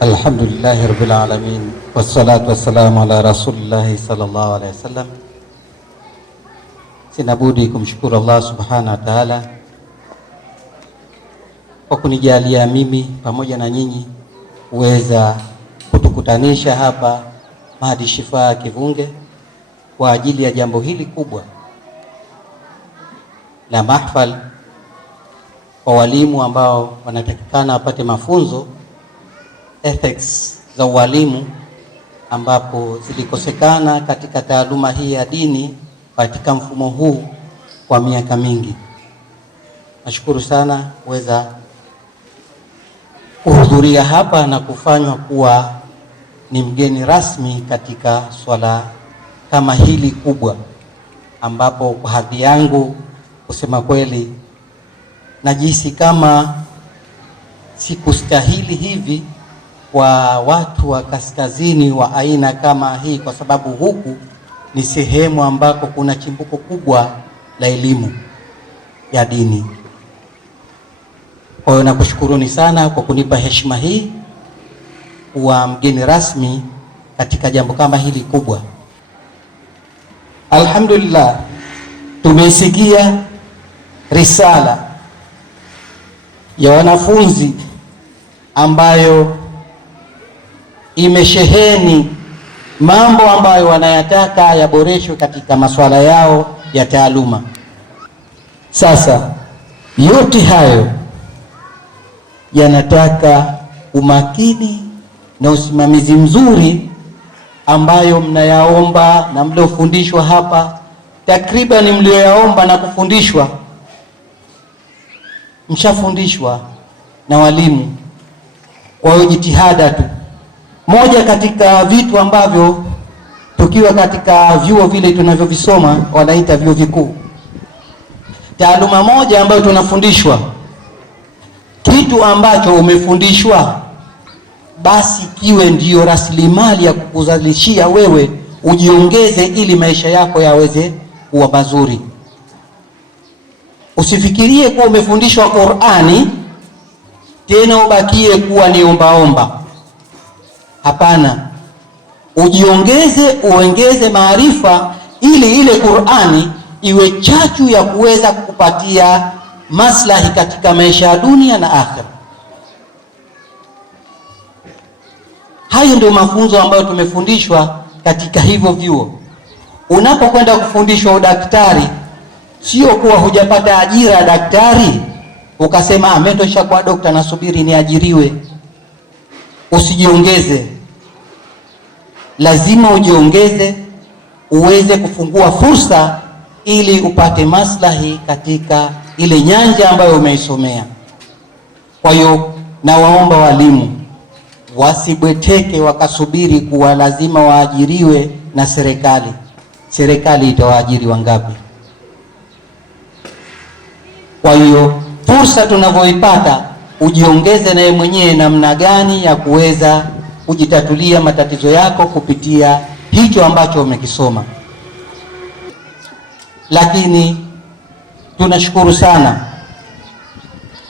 Alhamdulillahi rabbil alamin, wassalatu wassalamu ala rasulillahi sallallahu alaihi wasallam. Sina budi kumshukuru Allah subhanahu wa ta'ala kwa kunijalia mimi pamoja na nyinyi uweza kutukutanisha hapa Mahdi Shifaa Kivunge kwa ajili ya jambo hili kubwa la mahfal kwa walimu ambao wanatakikana wapate mafunzo ethics za ualimu, ambapo zilikosekana katika taaluma hii ya dini katika mfumo huu kwa miaka mingi. Nashukuru sana kuweza kuhudhuria hapa na kufanywa kuwa ni mgeni rasmi katika swala kama hili kubwa, ambapo kwa hadhi yangu kusema kweli najisi kama sikustahili hivi kwa watu wa kaskazini wa aina kama hii, kwa sababu huku ni sehemu ambako kuna chimbuko kubwa la elimu ya dini. Kwa hiyo nakushukuruni sana kwa kunipa heshima hii kuwa mgeni rasmi katika jambo kama hili kubwa. Alhamdulillah, tumesikia risala ya wanafunzi ambayo imesheheni mambo ambayo wanayataka yaboreshwe katika masuala yao ya taaluma. Sasa yote hayo yanataka umakini na usimamizi mzuri ambayo mnayaomba na mliofundishwa hapa. Takriban mlioyaomba na kufundishwa mshafundishwa na walimu. Kwa hiyo jitihada tu. Moja katika vitu ambavyo tukiwa katika vyuo vile tunavyovisoma wanaita vyuo vikuu, taaluma moja ambayo tunafundishwa, kitu ambacho umefundishwa basi kiwe ndiyo rasilimali ya kukuzalishia wewe ujiongeze, ili maisha yako yaweze kuwa mazuri. Usifikirie kuwa umefundishwa Qur'ani tena ubakie kuwa ni ombaomba. Hapana, ujiongeze, uongeze maarifa, ili ile Qur'ani iwe chachu ya kuweza kukupatia maslahi katika maisha ya dunia na akhera. Hayo ndio mafunzo ambayo tumefundishwa katika hivyo vyuo. Unapokwenda kufundishwa udaktari, sio kuwa hujapata ajira ya daktari ukasema ametosha kwa dokta, nasubiri niajiriwe. Usijiongeze, lazima ujiongeze, uweze kufungua fursa ili upate maslahi katika ile nyanja ambayo umeisomea. Kwa hiyo na waomba walimu wasibweteke wakasubiri kuwa lazima waajiriwe na serikali. Serikali itawaajiri wangapi? Kwa hiyo fursa tunavyoipata, ujiongeze naye mwenyewe namna gani ya kuweza kujitatulia matatizo yako kupitia hicho ambacho umekisoma. Lakini tunashukuru sana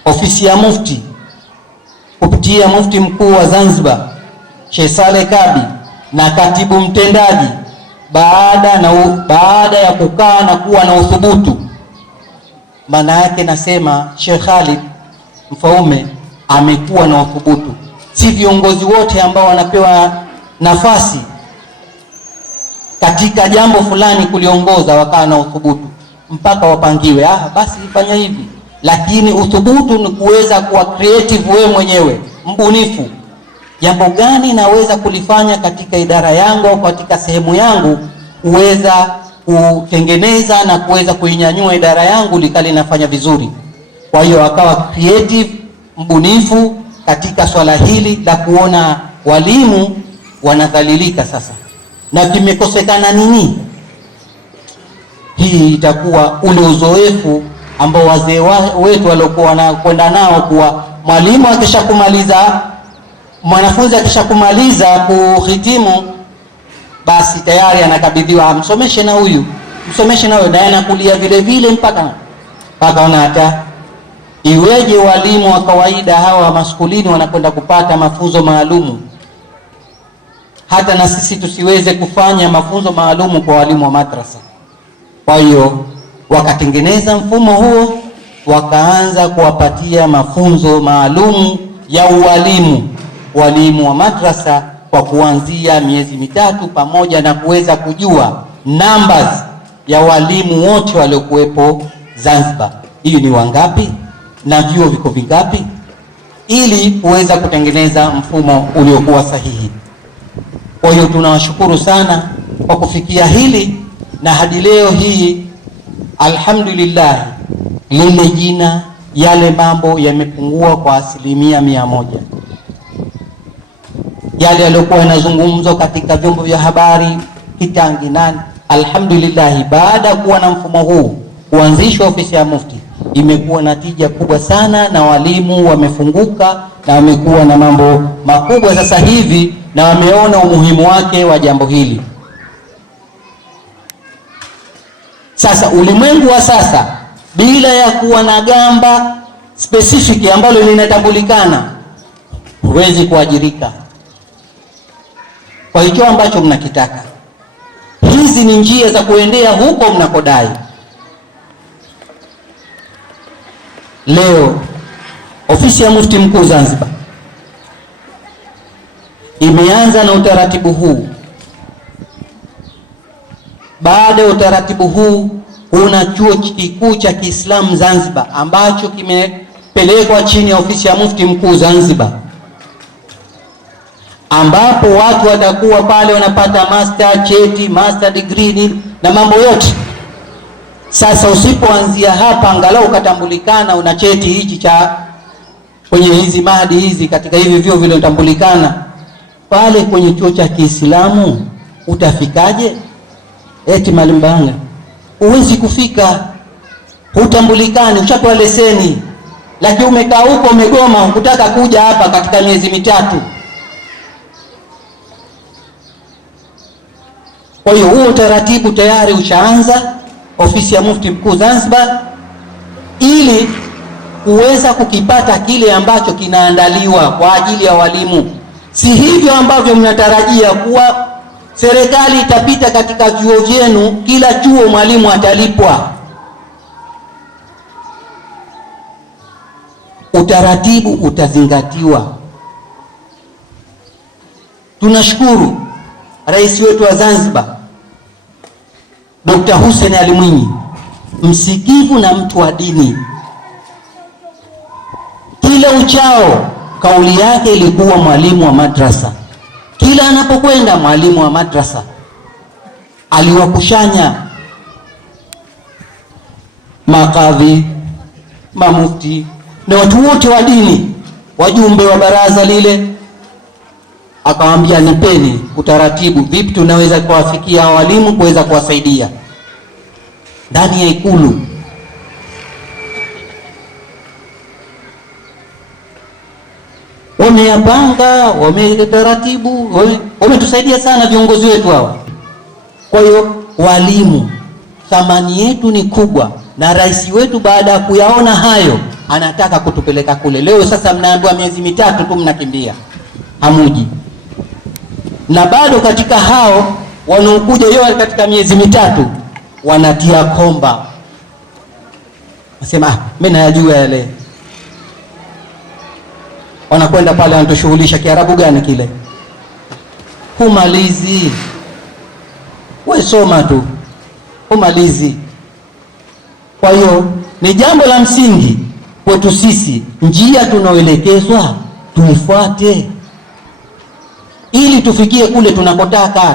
ofisi ya Mufti kupitia Mufti mkuu wa Zanzibar Sheikh Saleh Kabi na katibu mtendaji, baada ya kukaa na kuwa na uthubutu. Maana yake nasema Sheikh Khalid Mfaume amekuwa na uthubutu. Si viongozi wote ambao wanapewa nafasi katika jambo fulani kuliongoza wakawa na uthubutu mpaka wapangiwe, basi fanya hivi. Lakini uthubutu ni kuweza kuwa creative, wewe mwenyewe mbunifu. Jambo gani naweza kulifanya katika idara yangu au katika sehemu yangu kuweza kutengeneza na kuweza kuinyanyua idara yangu likali nafanya vizuri. Kwa hiyo akawa creative, mbunifu katika swala hili la kuona walimu wanadhalilika sasa. Na kimekosekana nini? Hii itakuwa ule uzoefu ambao wazee wetu waliokuwa wanakwenda nao, kuwa mwalimu akishakumaliza, mwanafunzi akishakumaliza kuhitimu, basi tayari anakabidhiwa, msomeshe na huyu, msomeshe na huyu, naye anakulia vile vile mpaka ona hata Iweje walimu wa kawaida hawa wa maskulini wanakwenda kupata mafunzo maalumu, hata na sisi tusiweze kufanya mafunzo maalumu kwa walimu wa madrasa? Kwa hiyo wakatengeneza mfumo huo, wakaanza kuwapatia mafunzo maalumu ya ualimu walimu wa madrasa kwa kuanzia miezi mitatu, pamoja na kuweza kujua numbers ya walimu wote waliokuwepo Zanzibar, hiyo ni wangapi na vyuo viko vingapi, ili kuweza kutengeneza mfumo uliokuwa sahihi. Kwa hiyo tunawashukuru sana kwa kufikia hili, na hadi leo hii alhamdulillah, lile jina, yale mambo yamepungua kwa 100%. Yale yaliokuwa yanazungumzwa katika vyombo vya habari kitangi nani, alhamdulillah, baada ya kuwa na mfumo huu kuanzishwa ofisi ya Mufti, imekuwa na tija kubwa sana, na walimu wamefunguka na wamekuwa na mambo makubwa sasa hivi, na wameona umuhimu wake wa jambo hili. Sasa ulimwengu wa sasa, bila ya kuwa na gamba specific ambalo linatambulikana, huwezi kuajirika kwa hicho ambacho mnakitaka. Hizi ni njia za kuendea huko mnakodai. Leo ofisi ya Mufti Mkuu Zanzibar imeanza na utaratibu huu. Baada ya utaratibu huu, kuna chuo kikuu cha Kiislamu Zanzibar ambacho kimepelekwa chini ya ofisi ya Mufti Mkuu Zanzibar, ambapo watu watakuwa pale wanapata master, cheti, master degree na mambo yote. Sasa usipoanzia hapa angalau ukatambulikana una cheti hichi cha kwenye hizi mahadi hizi katika hivi vyuo vile utambulikana, pale kwenye chuo cha Kiislamu utafikaje? Eti Malimbanga huwezi kufika, hutambulikani, ushapewa leseni, lakini umekaa huko umegoma, hukutaka kuja hapa katika miezi mitatu. Kwa hiyo huo utaratibu tayari ushaanza ofisi ya Mufti Mkuu Zanzibar, ili kuweza kukipata kile ambacho kinaandaliwa kwa ajili ya walimu. Si hivyo ambavyo mnatarajia kuwa serikali itapita katika vyuo vyenu, kila chuo mwalimu atalipwa. Utaratibu utazingatiwa. Tunashukuru Rais wetu wa Zanzibar Dr. Hussein Ali Mwinyi, msikivu na mtu wa dini. Kila uchao kauli yake ilikuwa mwalimu wa madrasa. Kila anapokwenda mwalimu wa madrasa. Aliwakushanya makadhi, mamufti na watu wote wa dini, wajumbe wa baraza lile, akawaambia nipeni utaratibu vipi tunaweza kuwafikia walimu kuweza kuwasaidia ndani ya Ikulu. Wameyapanga, wametaratibu, wametusaidia sana viongozi wetu hawa. Kwa hiyo walimu, thamani yetu ni kubwa, na rais wetu baada ya kuyaona hayo anataka kutupeleka kule. Leo sasa mnaambiwa miezi mitatu tu mnakimbia, hamuji. Na bado katika hao wanaokuja yote katika miezi mitatu wanatia komba, nasema mimi najua yale. Wanakwenda pale wanatushughulisha Kiarabu gani kile, humalizi. Wewe soma tu, humalizi. Kwa hiyo ni jambo la msingi kwetu sisi, njia tunaoelekezwa tuifuate ili tufikie kule tunakotaka.